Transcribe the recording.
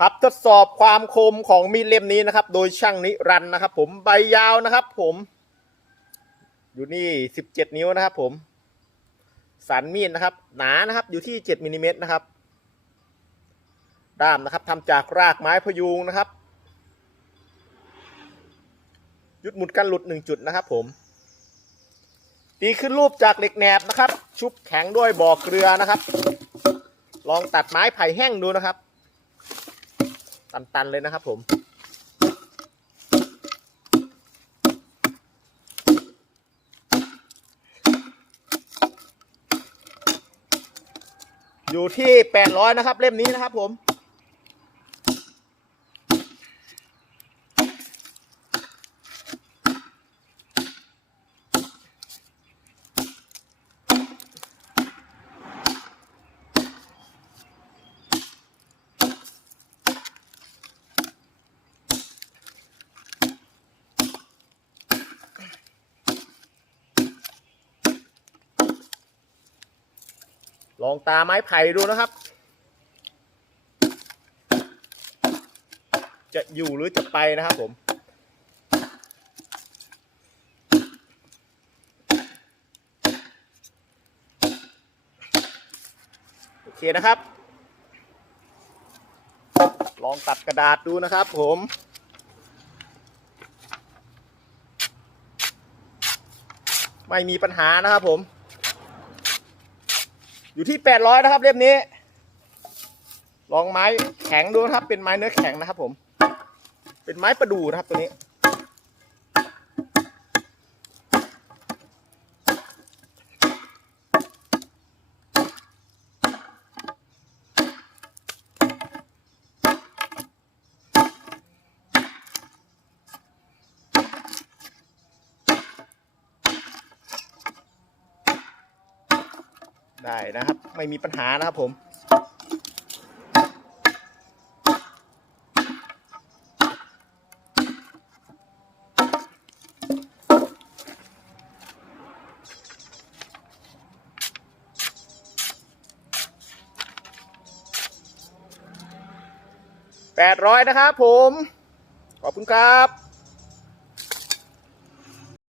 ครับทดสอบความคมของมีดเล่มนี้นะครับ โดยช่างนิรันนะครับ ผมใบยาวนะครับ ผม อยู่นี่สิบเจ็ดนิ้วนะครับ ผม สันมีดนะครับ หนานะครับ อยู่ที่เจ็ดมิลลิเมตรนะครับ ด้ามนะครับทำจากรากไม้พยุงนะครับ ยุดหมุดกันหลุดหนึ่งจุดนะครับ ผมตีขึ้นรูปจากเหล็กแหนบนะครับ ชุบแข็งด้วยบ่อเกลือนะครับ ลองตัดไม้ไผ่แห้งดูนะครับ ตันๆเลยนะครับผมอยู่ที่ 800 นะครับ เล่มนี้นะครับผม ลองตาไม้ไผ่ดูนะครับ จะอยู่หรือจะไปนะครับผมโอเคนะครับ ลองตัดกระดาษดูนะครับผมไม่มีปัญหานะครับผม อยู่ที่แปดร้อยนะครับเล่มนี้ ลองไม้แข็งดูนะครับ เป็นไม้เนื้อแข็งนะครับ ผม เป็นไม้ประดู่นะครับตัวนี้ ได้นะครับ ไม่มีปัญหานะครับผม แปดร้อยนะครับผม ขอบคุณครับ